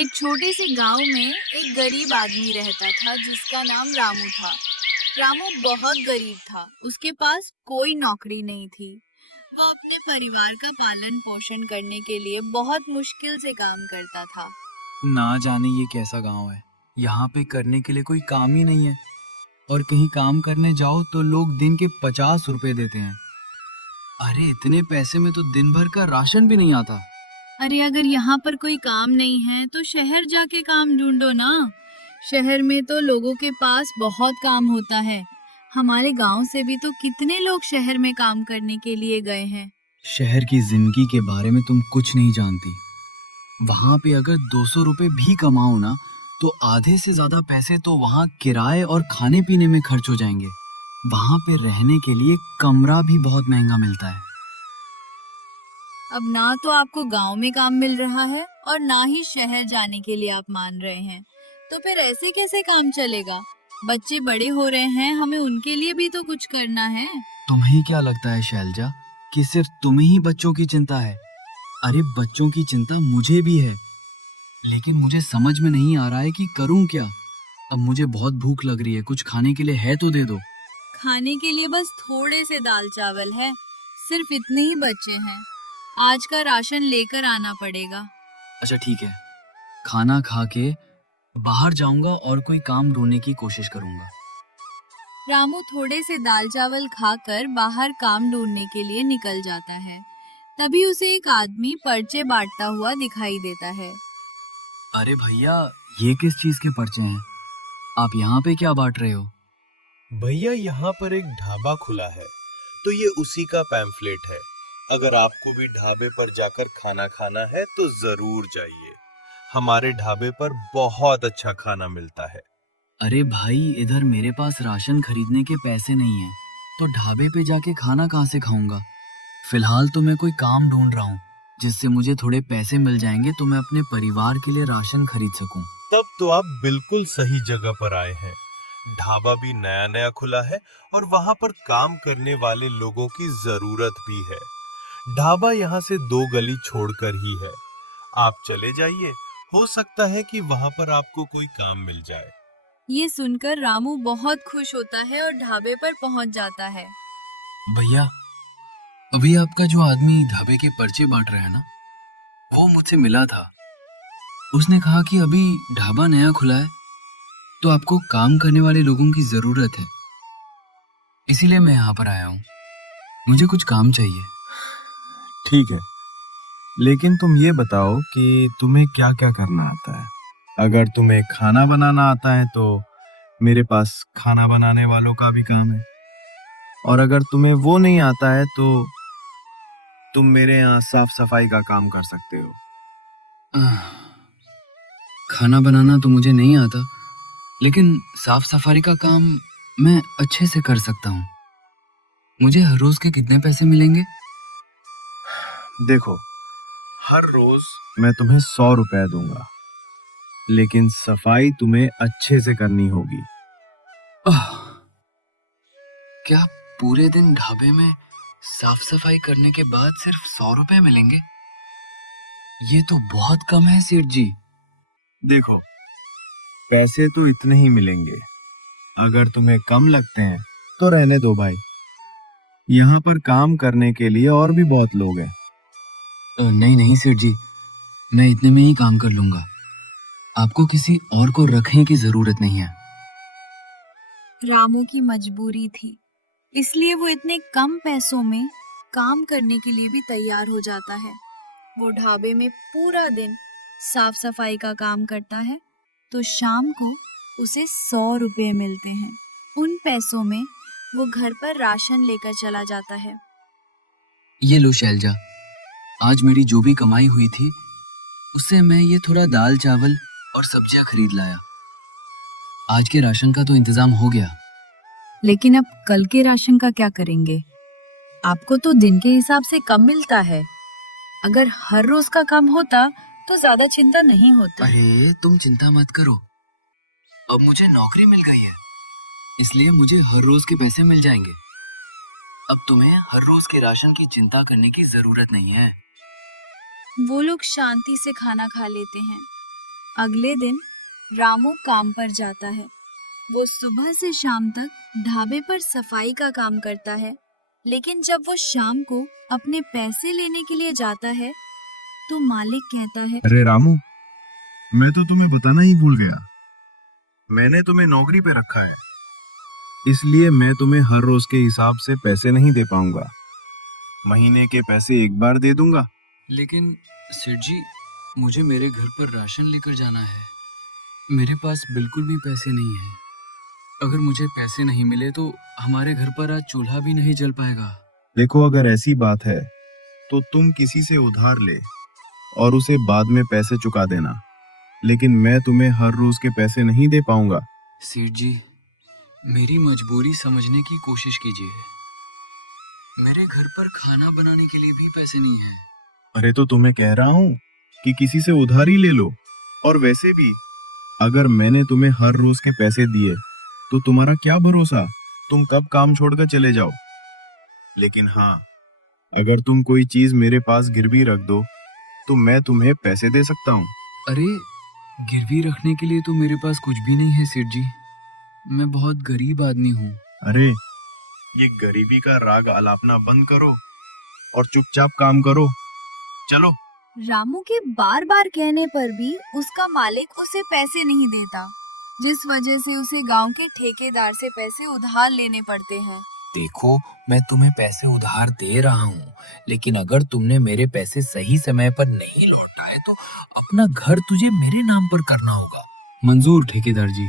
एक छोटे से गांव में एक गरीब आदमी रहता था जिसका नाम रामू था। रामू बहुत गरीब था। उसके पास कोई नौकरी नहीं थी। वो अपने परिवार का पालन पोषण करने के लिए बहुत मुश्किल से काम करता था। ना जाने ये कैसा गांव है। यहाँ पे करने के लिए कोई काम ही नहीं है और कहीं काम करने जाओ तो लोग दिन के 50 रुपए देते हैं। अरे इतने पैसे में तो दिन भर का राशन भी नहीं आता। अरे अगर यहाँ पर कोई काम नहीं है तो शहर जाके काम ढूंढो ना। शहर में तो लोगों के पास बहुत काम होता है। हमारे गांव से भी तो कितने लोग शहर में काम करने के लिए गए हैं। शहर की जिंदगी के बारे में तुम कुछ नहीं जानती। वहां पे अगर 200 रुपए भी कमाओ ना तो आधे से ज्यादा पैसे तो वहाँ किराए और खाने पीने में खर्च हो जाएंगे। वहां पे रहने के लिए कमरा भी बहुत महंगा मिलता है। अब ना तो आपको गांव में काम मिल रहा है और ना ही शहर जाने के लिए आप मान रहे हैं, तो फिर ऐसे कैसे काम चलेगा। बच्चे बड़े हो रहे हैं, हमें उनके लिए भी तो कुछ करना है। तुम्हें क्या लगता है शैलजा कि सिर्फ तुम्हें ही बच्चों की चिंता है? अरे बच्चों की चिंता मुझे भी है, लेकिन मुझे समझ में नहीं आ रहा है कि करूं क्या। अब मुझे बहुत भूख लग रही है, कुछ खाने के लिए है तो दे दो। खाने के लिए बस थोड़े से दाल चावल है, सिर्फ इतने ही बच्चे हैं। आज का राशन लेकर आना पड़ेगा। अच्छा ठीक है, खाना खा के बाहर जाऊंगा और कोई काम ढूंढने की कोशिश करूंगा। रामू थोड़े से दाल चावल खाकर बाहर काम ढूंढने के लिए निकल जाता है। तभी उसे एक आदमी पर्चे बांटता हुआ दिखाई देता है। अरे भैया, ये किस चीज के पर्चे हैं? आप यहाँ पे क्या बांट रहे हो? भैया यहाँ पर एक ढाबा खुला है, तो ये उसी का पैम्फलेट है। अगर आपको भी ढाबे पर जाकर खाना खाना है तो जरूर जाइए। हमारे ढाबे पर बहुत अच्छा खाना मिलता है। अरे भाई, इधर मेरे पास राशन खरीदने के पैसे नहीं हैं, तो ढाबे पे जाके खाना कहाँ से खाऊंगा। फिलहाल तो मैं कोई काम ढूंढ रहा हूँ जिससे मुझे थोड़े पैसे मिल जाएंगे तो मैं अपने परिवार के लिए राशन खरीद सकूं। तब तो आप बिल्कुल सही जगह पर आए हैं। ढाबा भी नया नया खुला है और वहाँ पर काम करने वाले लोगों की जरूरत भी है। ढाबा यहाँ से 2 गली छोड़कर ही है। आप चले जाइए, हो सकता है कि वहाँ पर आपको कोई काम मिल जाए। ये सुनकर रामू बहुत खुश होता है और ढाबे पर पहुंच जाता है। भैया, अभी आपका जो आदमी ढाबे के पर्चे बांट रहा है ना, वो मुझसे मिला था। उसने कहा कि अभी ढाबा नया खुला है तो आपको काम करने वाले लोगों की जरूरत है, इसीलिए मैं यहाँ पर आया हूँ। मुझे कुछ काम चाहिए। ठीक है, लेकिन तुम ये बताओ कि तुम्हें क्या क्या करना आता है। अगर तुम्हें खाना बनाना आता है तो मेरे पास खाना बनाने वालों का भी काम है, और अगर तुम्हें वो नहीं आता है तो तुम मेरे यहाँ साफ सफाई का काम कर सकते हो। आह, खाना बनाना तो मुझे नहीं आता, लेकिन साफ सफाई का काम मैं अच्छे से कर सकता हूँ। मुझे हर रोज के कितने पैसे मिलेंगे? देखो, हर रोज मैं तुम्हें 100 रुपए दूंगा, लेकिन सफाई तुम्हें अच्छे से करनी होगी। आह, क्या पूरे दिन ढाबे में साफ सफाई करने के बाद सिर्फ 100 रुपए मिलेंगे? ये तो बहुत कम है सेठ जी। देखो, पैसे तो इतने ही मिलेंगे। अगर तुम्हें कम लगते हैं तो रहने दो भाई। यहाँ पर काम करने के लिए और भी बहुत लोग हैं। नहीं नहीं सेठ जी, मैं इतने में ही काम कर लूंगा। आपको किसी और को रखने की जरूरत नहीं है। रामू की मजबूरी थी, इसलिए वो इतने कम पैसों में काम करने के लिए भी तैयार हो जाता है। वो ढाबे में पूरा दिन साफ सफाई का काम करता है, तो शाम को उसे 100 रुपए मिलते हैं। उन पैसों में वो घर पर राशन लेकर चला जाता है। ये लो शैलजा, आज मेरी जो भी कमाई हुई थी उससे मैं ये थोड़ा दाल चावल और सब्जियां खरीद लाया। आज के राशन का तो इंतजाम हो गया। लेकिन अब कल के राशन का क्या करेंगे? आपको तो दिन के हिसाब से कम मिलता है। अगर हर रोज का काम होता तो ज्यादा चिंता नहीं होती। अरे तुम चिंता मत करो, अब मुझे नौकरी मिल गई है, इसलिए मुझे हर रोज के पैसे मिल जाएंगे। अब तुम्हें हर रोज के राशन की चिंता करने की जरूरत नहीं है। वो लोग शांति से खाना खा लेते हैं। अगले दिन रामू काम पर जाता है। वो सुबह से शाम तक ढाबे पर सफाई का काम करता है, लेकिन जब वो शाम को अपने पैसे लेने के लिए जाता है तो मालिक कहता है, अरे रामू, मैं तो तुम्हें बताना ही भूल गया। मैंने तुम्हें नौकरी पे रखा है, इसलिए मैं तुम्हें हर रोज के हिसाब से पैसे नहीं दे पाऊंगा। महीने के पैसे एक बार दे दूंगा। लेकिन सेठ जी, मुझे मेरे घर पर राशन लेकर जाना है। मेरे पास बिल्कुल भी पैसे नहीं है। अगर मुझे पैसे नहीं मिले तो हमारे घर पर आज चूल्हा भी नहीं जल पाएगा। देखो, अगर ऐसी बात है तो तुम किसी से उधार ले और उसे बाद में पैसे चुका देना, लेकिन मैं तुम्हें हर रोज के पैसे नहीं दे पाऊंगा। सेठ जी, मेरी मजबूरी समझने की कोशिश कीजिए। मेरे घर पर खाना बनाने के लिए भी पैसे नहीं हैं। अरे तो तुम्हें कह रहा हूँ कि किसी से उधार ही ले लो। और वैसे भी अगर मैंने तुम्हें हर रोज के पैसे दिए तो तुम्हारा क्या भरोसा, तुम कब काम छोड़कर चले जाओ। लेकिन हाँ, अगर तुम कोई चीज मेरे पास गिरवी रख दो तो मैं तुम्हें पैसे दे सकता हूँ। अरे, गिरवी रखने के लिए तो मेरे पास कुछ भी नहीं है सेठ जी। मैं बहुत गरीब आदमी हूँ। अरे, ये गरीबी का राग आलापना बंद करो और चुपचाप काम करो। चलो। रामू के बार बार कहने पर भी उसका मालिक उसे पैसे नहीं देता, जिस वजह से उसे गांव के ठेकेदार से पैसे उधार लेने पड़ते हैं। देखो, मैं तुम्हें पैसे उधार दे रहा हूँ, लेकिन अगर तुमने मेरे पैसे सही समय पर नहीं लौटाए तो अपना घर तुझे मेरे नाम पर करना होगा। मंजूर ठेकेदार जी,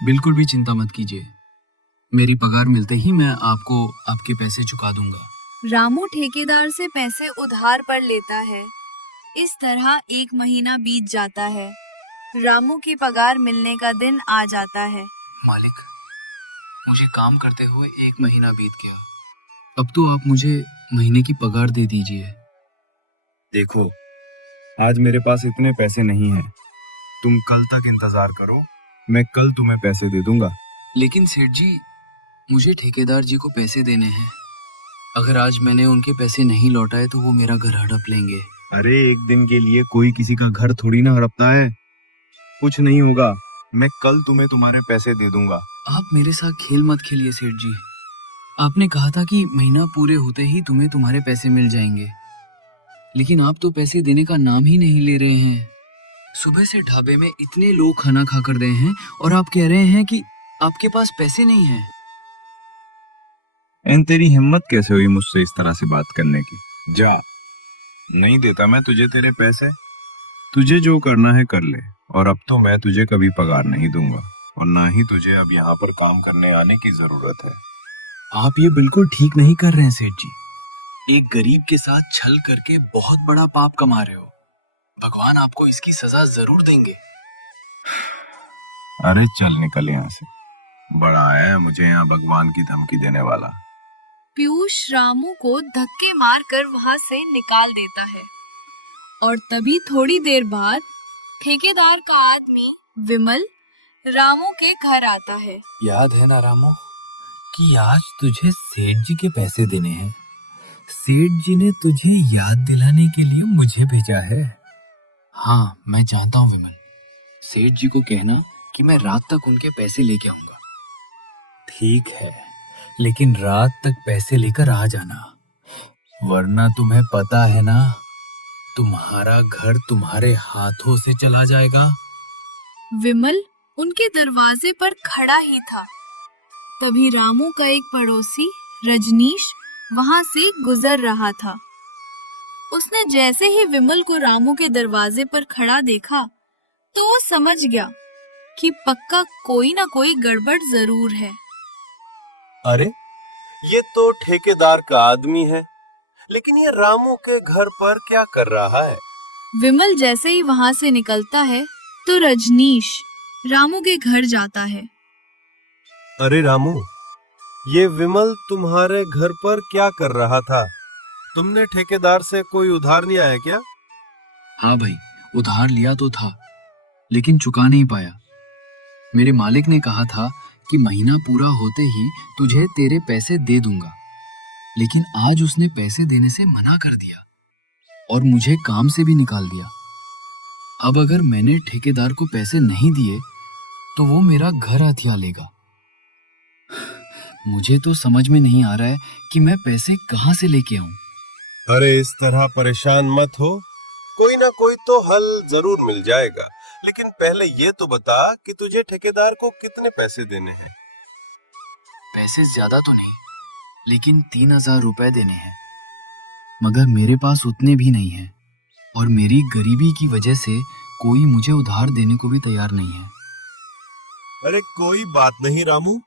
बिल्कुल भी चिंता मत कीजिए। मेरी पगार मिलते ही मैं आपको आपके पैसे चुका दूंगा। रामू ठेकेदार से पैसे उधार पर लेता है। इस तरह 1 महीना बीत जाता है। रामू की पगार मिलने का दिन आ जाता है। मालिक, मुझे काम करते हुए 1 महीना बीत गया। अब तो आप मुझे महीने की पगार दे दीजिए। देखो, आज मेरे पास इतने पैसे नहीं हैं। तुम कल तक इंतजार करो, मैं कल तुम्हें पैसे दे दूंगा। लेकिन सेठ जी, मुझे ठेकेदार जी को पैसे देने हैं। अगर आज मैंने उनके पैसे नहीं लौटाए तो वो मेरा घर हड़प लेंगे। अरे, एक दिन के लिए कोई किसी का घर थोड़ी ना हड़पता है। कुछ नहीं होगा, मैं कल तुम्हें तुम्हारे पैसे दे दूंगा। आप मेरे साथ खेल मत खेलिए सेठ जी। आपने कहा था कि महीना पूरे होते ही तुम्हें तुम्हारे पैसे मिल जाएंगे, लेकिन आप तो पैसे देने का नाम ही नहीं ले रहे हैं। सुबह से ढाबे में इतने लोग खाना खा कर गए हैं और आप कह रहे हैं कि आपके पास पैसे नहीं हैं। तेरी हिम्मत कैसे हुई मुझसे इस तरह से बात करने की? जा, नहीं देता मैं तुझे तेरे पैसे। तुझे जो करना है कर ले, और अब तो मैं तुझे कभी पगार नहीं दूंगा और ना ही तुझे अब यहाँ पर काम करने आने की जरूरत है। आप ये बिल्कुल ठीक नहीं कर रहे हैं सेठ जी। एक गरीब के साथ छल करके बहुत बड़ा पाप कमा रहे हो। भगवान आपको इसकी सजा जरूर देंगे। अरे चल निकल यहाँ से, बड़ा आया है मुझे यहाँ भगवान की धमकी देने वाला। पीयूष रामू को धक्के मारकर वहां से निकाल देता है और तभी थोड़ी देर बाद ठेकेदार का आदमी विमल रामू के घर आता है। याद है ना रामू कि आज तुझे सेठ जी के पैसे देने हैं। सेठ जी ने तुझे याद दिलाने के लिए मुझे भेजा है। हाँ, मैं जानता हूँ विमल। सेठ जी को कहना कि मैं रात तक उनके पैसे लेके आऊंगा। ठीक है, लेकिन रात तक पैसे लेकर आ जाना, वरना तुम्हें पता है ना, तुम्हारा घर तुम्हारे हाथों से चला जाएगा। विमल उनके दरवाजे पर खड़ा ही था। तभी रामू का एक पड़ोसी रजनीश वहां से गुजर रहा था। उसने जैसे ही विमल को रामू के दरवाजे पर खड़ा देखा तो वो समझ गया कि पक्का कोई ना कोई गड़बड़ जरूर है। अरे, ये तो ठेकेदार का आदमी है, लेकिन ये रामू के घर पर क्या कर रहा है? विमल जैसे ही वहां से निकलता है तो रजनीश रामू के घर जाता है। अरे रामू, ये विमल तुम्हारे घर पर क्या कर रहा था? तुमने ठेकेदार से कोई उधार लिया है क्या? हाँ भाई, उधार लिया तो था, लेकिन चुका नहीं पाया। मेरे मालिक ने कहा था कि महीना पूरा होते ही तुझे तेरे पैसे दे दूंगा, लेकिन आज उसने पैसे देने से मना कर दिया और मुझे काम से भी निकाल दिया। अब अगर मैंने ठेकेदार को पैसे नहीं दिए तो वो मेरा घर हथिया लेगा। मुझे तो समझ में नहीं आ रहा है कि मैं पैसे कहाँ से लेके आऊं। अरे इस तरह परेशान मत हो, कोई ना कोई तो हल जरूर मिल जाएगा। लेकिन पहले ये तो बता कि तुझे ठेकेदार को कितने पैसे देने हैं। पैसे ज्यादा तो नहीं, लेकिन 3,000 रुपए देने हैं। मगर मेरे पास उतने भी नहीं हैं और मेरी गरीबी की वजह से कोई मुझे उधार देने को भी तैयार नहीं है। अरे कोई बात नहीं रामू,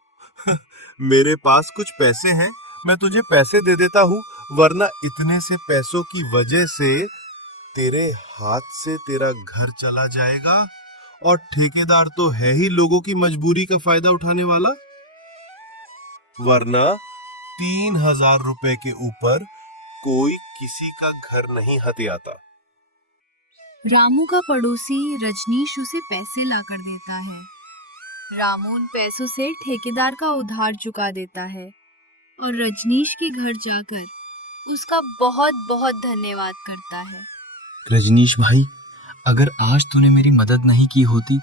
मेरे पास कुछ पैसे हैं, मैं तुझे पैसे दे देता हूँ। वरना इतने से पैसों की वजह से तेरे हाथ से तेरा घर चला जाएगा और ठेकेदार तो है ही लोगों की मजबूरी का फायदा उठाने वाला। वरना 3,000 रुपए के ऊपर कोई किसी का घर नहीं हथियाता। रामू का पड़ोसी रजनीश उसे पैसे लाकर देता है। रामू उन पैसों से ठेकेदार का उधार चुका देता है और रजनीश के घर जाकर उसका बहुत बहुत धन्यवाद करता है। रजनीश भाई, अगर आज तूने मेरी मदद नहीं की होती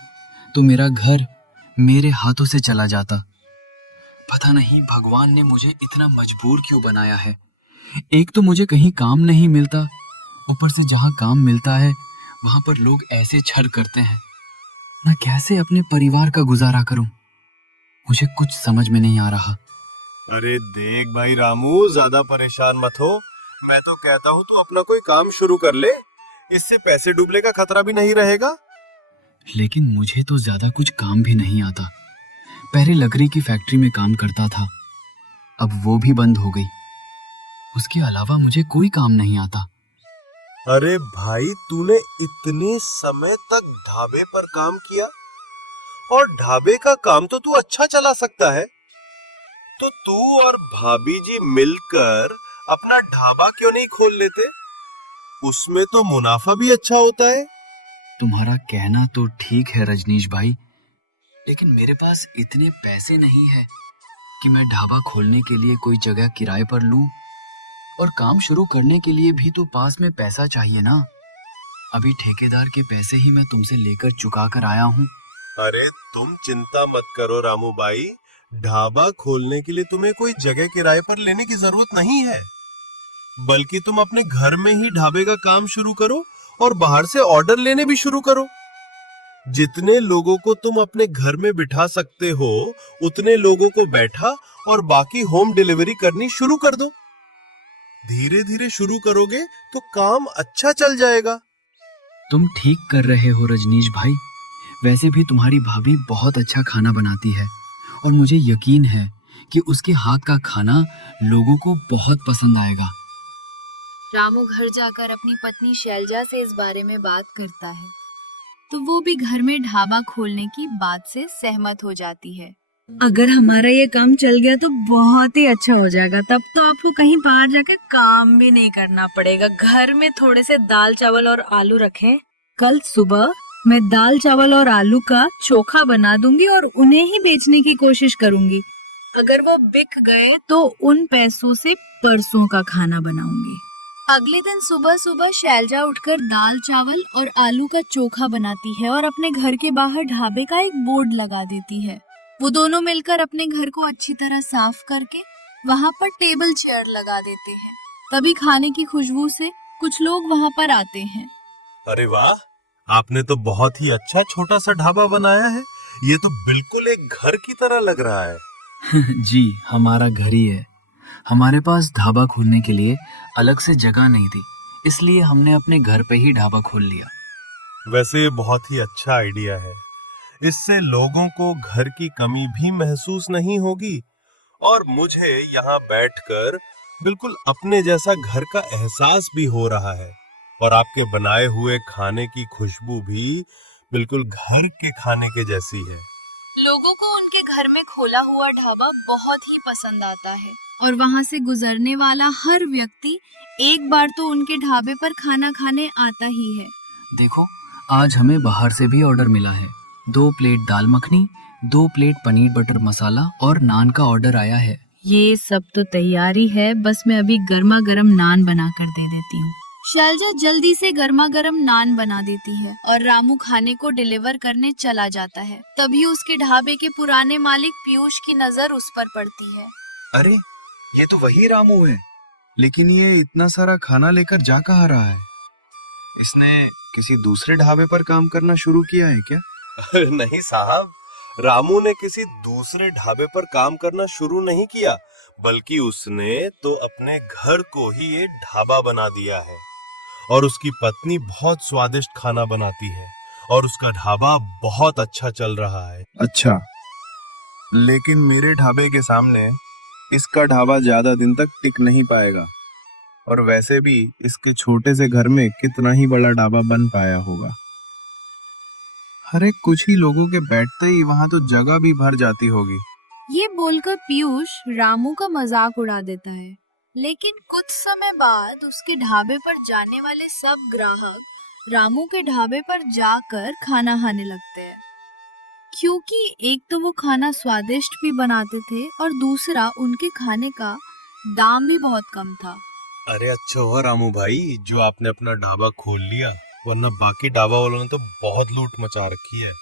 तो मेरा घर मेरे हाथों से चला जाता। पता नहीं भगवान ने मुझे इतना मजबूर क्यों बनाया है। एक तो मुझे कहीं काम नहीं मिलता, ऊपर से जहाँ काम मिलता है वहां पर लोग ऐसे छल करते हैं। मैं कैसे अपने परिवार का गुजारा करूं? मुझे कुछ समझ में नहीं आ रहा। अरे देख भाई रामू, ज्यादा परेशान मत हो। मैं तो कहता हूँ तू अपना कोई काम शुरू कर ले, इससे पैसे डूबने का खतरा भी नहीं रहेगा। लेकिन मुझे तो ज्यादा कुछ काम भी नहीं आता। पहले लकड़ी की फैक्ट्री में काम करता था, अब वो भी बंद हो गई। उसके अलावा मुझे कोई काम नहीं आता। अरे भाई, तूने इतने समय तक ढाबे पर काम किया और ढाबे का काम तो तू अच्छा चला सकता है। तो तू और भाभी जी मिलकर अपना ढाबा क्यों नहीं खोल लेते? उसमें तो मुनाफा भी अच्छा होता है। तुम्हारा कहना तो ठीक है रजनीश भाई, लेकिन मेरे पास इतने पैसे नहीं है कि मैं ढाबा खोलने के लिए कोई जगह किराए पर लूं। और काम शुरू करने के लिए भी तो पास में पैसा चाहिए ना। अभी ठेकेदार के पैसे ही मैं तुमसे लेकर चुका कर आया हूँ। अरे तुम चिंता मत करो रामू भाई, ढाबा खोलने के लिए तुम्हें कोई जगह किराए पर लेने की जरूरत नहीं है। बल्कि तुम अपने घर में ही ढाबे का काम शुरू करो और बाहर से ऑर्डर लेने भी शुरू करो। जितने लोगों को तुम अपने घर में बिठा सकते हो उतने लोगों को बैठा और बाकी होम डिलीवरी करनी शुरू कर दो। धीरे धीरे शुरू करोगे तो काम अच्छा चल जाएगा। तुम ठीक कर रहे हो रजनीश भाई। वैसे भी तुम्हारी भाभी बहुत अच्छा खाना बनाती है और मुझे यकीन है कि उसके हाथ का खाना लोगों को बहुत पसंद आएगा। रामू घर जाकर अपनी पत्नी शैलजा से इस बारे में बात करता है तो वो भी घर में ढाबा खोलने की बात से सहमत हो जाती है। अगर हमारा ये काम चल गया तो बहुत ही अच्छा हो जाएगा। तब तो आपको कहीं बाहर जाकर काम भी नहीं करना पड़ेगा। घर में थोड़े से दाल चावल और आलू रखें। कल सुबह मैं दाल चावल और आलू का चोखा बना दूंगी और उन्हें ही बेचने की कोशिश करूंगी। अगर वो बिक गए तो उन पैसों से परसों का खाना बनाऊंगी। अगले दिन सुबह सुबह शैलजा उठकर दाल चावल और आलू का चोखा बनाती है और अपने घर के बाहर ढाबे का एक बोर्ड लगा देती है। वो दोनों मिलकर अपने घर को अच्छी तरह साफ करके वहाँ पर टेबल चेयर लगा देते हैं। तभी खाने की खुशबू से कुछ लोग वहाँ पर आते हैं। अरे वाह, आपने तो बहुत ही अच्छा छोटा सा ढाबा बनाया है। ये तो बिल्कुल एक घर की तरह लग रहा है। जी, हमारा घर ही है। हमारे पास ढाबा खोलने के लिए अलग से जगह नहीं थी, इसलिए हमने अपने घर पे ही ढाबा खोल लिया। वैसे ये बहुत ही अच्छा आइडिया है। इससे लोगों को घर की कमी भी महसूस नहीं होगी और मुझे यहाँ बैठकर बिल्कुल अपने जैसा घर का एहसास भी हो रहा है। और आपके बनाए हुए खाने की खुशबू भी बिल्कुल घर के खाने के जैसी है। लोगों को उनके घर में खोला हुआ ढाबा बहुत ही पसंद आता है और वहाँ से गुजरने वाला हर व्यक्ति एक बार तो उनके ढाबे पर खाना खाने आता ही है। देखो, आज हमें बाहर से भी ऑर्डर मिला है। 2 प्लेट दाल मखनी, 2 प्लेट पनीर बटर मसाला और नान का ऑर्डर आया है। ये सब तो तैयारी है, बस मैं अभी गर्मा गर्म नान बना कर दे देती हूँ। शैलजा जल्दी से गर्मा गर्म नान बना देती है और रामू खाने को डिलीवर करने चला जाता है। तभी उसके ढाबे के पुराने मालिक पीयूष की नजर उस पर पड़ती है। अरे ये तो वही रामू है, लेकिन ये इतना सारा खाना लेकर जा कहाँ रहा है? इसने किसी दूसरे ढाबे पर काम करना शुरू किया है क्या? नहीं साहब, रामू ने किसी दूसरे ढाबे पर काम करना शुरू नहीं किया, बल्कि उसने तो अपने घर को ही ये ढाबा बना दिया है। और उसकी पत्नी बहुत स्वादिष्ट खाना बनाती है और उसका ढाबा बहुत अच्छा चल रहा है। अच्छा, लेकिन मेरे ढाबे के सामने इसका ढाबा ज्यादा दिन तक टिक नहीं पाएगा। और वैसे भी इसके छोटे से घर में कितना ही बड़ा ढाबा बन पाया होगा। अरे कुछ ही लोगों के बैठते ही वहां तो जगह भी भर जाती होगी। ये बोलकर पीयूष रामू का मजाक उड़ा देता है। लेकिन कुछ समय बाद उसके ढाबे पर जाने वाले सब ग्राहक रामू के ढाबे पर जाकर खाना खाने लगते हैं, क्योंकि एक तो वो खाना स्वादिष्ट भी बनाते थे और दूसरा उनके खाने का दाम भी बहुत कम था। अरे अच्छा हुआ रामू भाई जो आपने अपना ढाबा खोल लिया, वरना बाकी ढाबा वालों ने तो बहुत लूट मचा रखी है।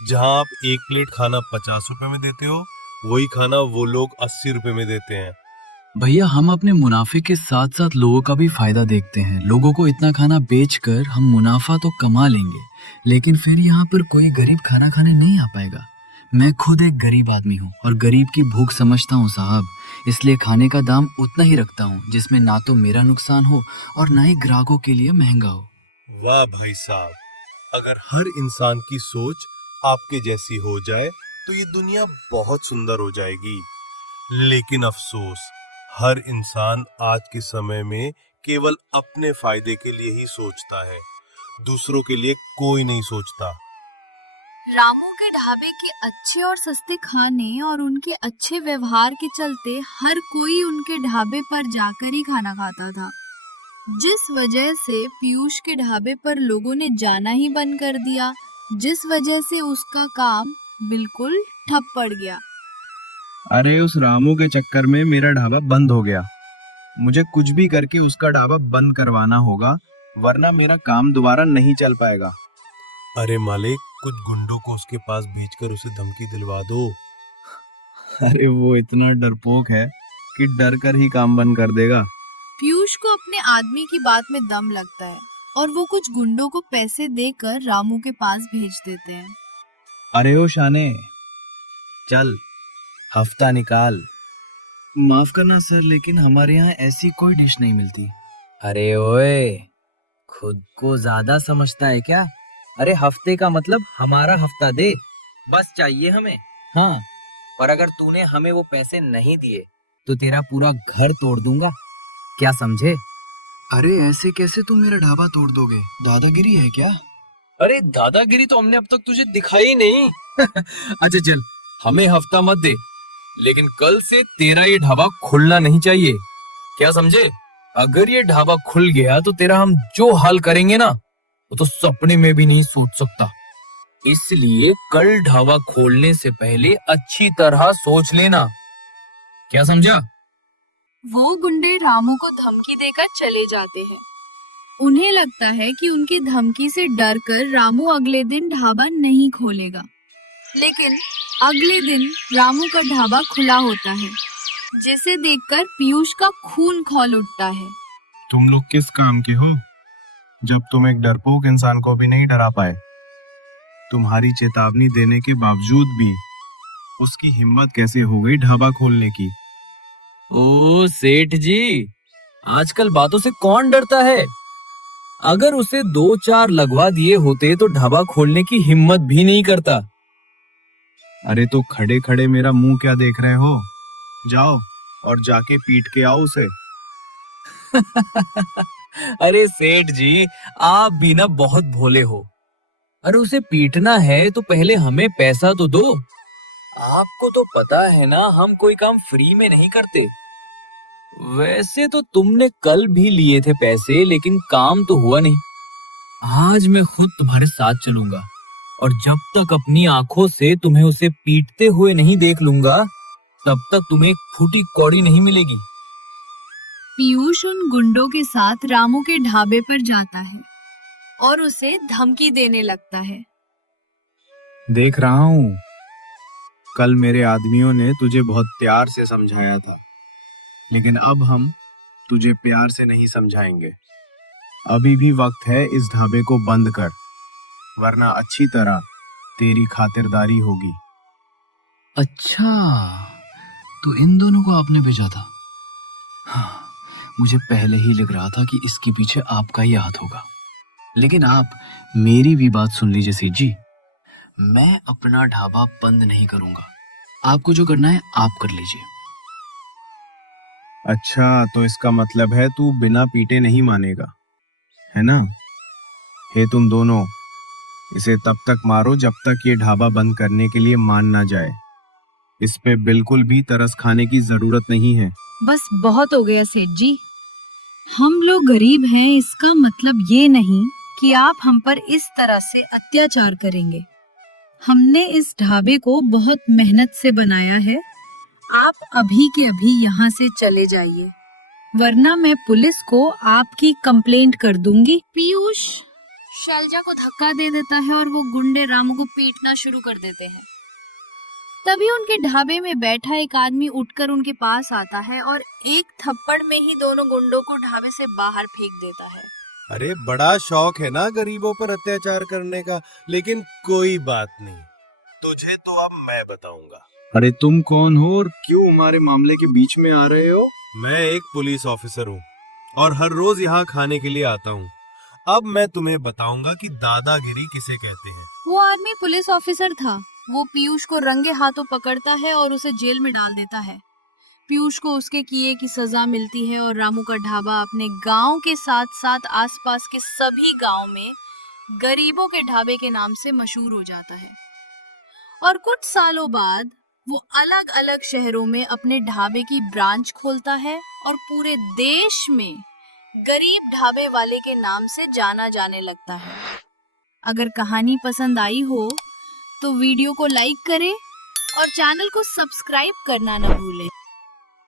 जहां आप एक प्लेट खाना 50 रुपए में देते हो, वही खाना वो लोग 80 रुपए में देते हैं। भैया हम अपने मुनाफे के साथ साथ लोगों का भी फायदा देखते हैं। लोगों को इतना खाना बेचकर हम मुनाफा तो कमा लेंगे, लेकिन फिर यहाँ पर कोई गरीब खाना खाने नहीं आ पाएगा। मैं खुद एक गरीब आदमी हूँ और गरीब की भूख समझता हूँ साहब, इसलिए खाने का दाम उतना ही रखता हूँ जिसमें ना तो मेरा नुकसान हो और ना ही ग्राहकों के लिए महंगा हो। वाह भाई साहब, अगर हर इंसान की सोच आपके जैसी हो जाए तो ये दुनिया बहुत सुंदर हो जाएगी। लेकिन अफसोस, हर इंसान आज के समय में केवल अपने फायदे के लिए ही सोचता है, दूसरों के लिए कोई नहीं सोचता। रामू के ढाबे के अच्छे और सस्ते खाने और उनके अच्छे व्यवहार के चलते हर कोई उनके ढाबे पर जाकर ही खाना खाता था, जिस वजह से पीयूष के ढाबे पर लोगों ने जाना ही बंद कर दिया, जिस वजह से उसका काम बिल्कुल ठप पड़ गया। अरे उस रामू के चक्कर में मेरा ढाबा बंद हो गया। मुझे कुछ भी करके उसका ढाबा बंद करवाना होगा, वरना मेरा काम दोबारा नहीं चल पाएगा। अरे मालिक, कुछ गुंडों को उसके पास भेजकर उसे धमकी दिलवा दो। अरे वो इतना डरपोक है कि डर कर ही काम बंद कर देगा। पीयूष को अपने आदमी की बात में दम लगता है और वो कुछ गुंडों को पैसे देकर रामू के पास भेज देते हैं। अरे ओ शाने, चल हफ्ता निकाल। माफ करना सर, लेकिन हमारे यहाँ ऐसी कोई डिश नहीं मिलती। अरे ओए, खुद को ज्यादा समझता है क्या? अरे हफ्ते का मतलब हमारा हफ्ता दे, बस चाहिए हमें। हाँ, और अगर तूने हमें वो पैसे नहीं दिए तो तेरा पूरा घर तोड़ दूंगा, क्या समझे? अरे ऐसे कैसे तुम मेरा ढाबा तोड़ दोगे? दादागिरी है क्या? अरे दादागिरी तो हमने अब तक तुझे दिखाई नहीं। अच्छा चल, हमें हफ्ता मत दे, लेकिन कल से तेरा ये ढाबा खुलना नहीं चाहिए, क्या समझे? अगर ये ढाबा खुल गया तो तेरा हम जो हाल करेंगे ना, वो तो सपने में भी नहीं सोच सकता। इसलिए कल ढाबा खोलने से पहले अच्छी तरह सोच लेना, क्या समझा? वो गुंडे रामू को धमकी देकर चले जाते हैं। उन्हें लगता है कि उनकी धमकी से डरकर रामू अगले दिन ढाबा नहीं खोलेगा, लेकिन अगले दिन रामू का ढाबा खुला होता है, जिसे देखकर पीयूष का खून खौल उठता है। तुम लोग किस काम के हो जब तुम एक डरपोक इंसान को भी नहीं डरा पाए? तुम्हारी चेतावनी देने के बावजूद भी उसकी हिम्मत कैसे हो गई ढाबा खोलने की? ओ सेठ जी, आजकल बातों से कौन डरता है? अगर उसे 2-4 लगवा दिए होते तो ढाबा खोलने की हिम्मत भी नहीं करता। अरे तो खड़े खड़े मेरा मुंह क्या देख रहे हो? जाओ और जाके पीट के आओ उसे। अरे सेठ जी, आप भी ना बहुत भोले हो। अरे उसे पीटना है तो पहले हमें पैसा तो दो। आपको तो पता है ना, हम कोई काम फ्री में नहीं करते। वैसे तो तुमने कल भी लिए थे पैसे, लेकिन काम तो हुआ नहीं। आज मैं खुद तुम्हारे साथ चलूंगा और जब तक अपनी आंखों से तुम्हें उसे पीटते हुए नहीं देख लूंगा, तब तक तुम्हें एक फूटी कौड़ी नहीं मिलेगी। पीयूष उन गुंडों के साथ रामू के ढाबे पर जाता है और उसे धमकी देने लगता है। देख रहा हूँ, कल मेरे आदमियों ने तुझे बहुत प्यार से समझाया था, लेकिन अब हम तुझे प्यार से नहीं समझाएंगे। अभी भी वक्त है इस ढाबे को बंद कर, वरना अच्छी तरह तेरी खातिरदारी होगी। अच्छा, तो इन दोनों को आपने भेजा था। हाँ, मुझे पहले ही लग रहा था कि इसके पीछे आपका ही हाथ होगा। लेकिन आप मेरी भी बात सुन लीजिए सेठ जी, मैं अपना ढाबा बंद नहीं करूंगा। आपको जो करना है आप कर लीजिए। अच्छा, तो इसका मतलब है तू बिना पीटे नहीं मानेगा, है ना? हे तुम दोनों, इसे तब तक मारो जब तक ये ढाबा बंद करने के लिए मान ना जाए। इस पे बिल्कुल भी तरस खाने की जरूरत नहीं है। बस बहुत हो गया सेठ जी। हम लोग गरीब हैं, इसका मतलब ये नहीं कि आप हम पर इस तरह से अत्याचार करेंगे। हमने इस ढाबे को बहुत मेहनत से बनाया है। आप अभी के अभी यहाँ से चले जाइए, वरना मैं पुलिस को आपकी कंप्लेंट कर दूंगी। पीयूष शैलजा को धक्का दे देता है और वो गुंडे रामू को पीटना शुरू कर देते हैं। तभी उनके ढाबे में बैठा एक आदमी उठकर उनके पास आता है और एक थप्पड़ में ही दोनों गुंडों को ढाबे से बाहर फेंक देता है। अरे बड़ा शौक है ना गरीबों पर अत्याचार करने का, लेकिन कोई बात नहीं, तुझे तो अब मैं बताऊंगा। अरे तुम कौन हो और क्यों हमारे मामले के बीच में आ रहे हो? मैं एक पुलिस ऑफिसर हूँ और हर रोज यहाँ खाने के लिए आता हूँ। अब मैं तुम्हें बताऊंगा कि दादागिरी किसे कहते हैं। वो आदमी पुलिस ऑफिसर था। वो पीयूष को रंगे हाथों पकड़ता है और उसे जेल में डाल देता है। पीयूष को उसके किए की सजा मिलती है और रामू का ढाबा अपने गांव के साथ साथ आसपास के सभी गांव में गरीबों के ढाबे के नाम से मशहूर हो जाता है। और कुछ सालों बाद वो अलग अलग शहरों में अपने ढाबे की ब्रांच खोलता है और पूरे देश में गरीब ढाबे वाले के नाम से जाना जाने लगता है। अगर कहानी पसंद आई हो तो वीडियो को लाइक करें और चैनल को सब्सक्राइब करना न भूलें।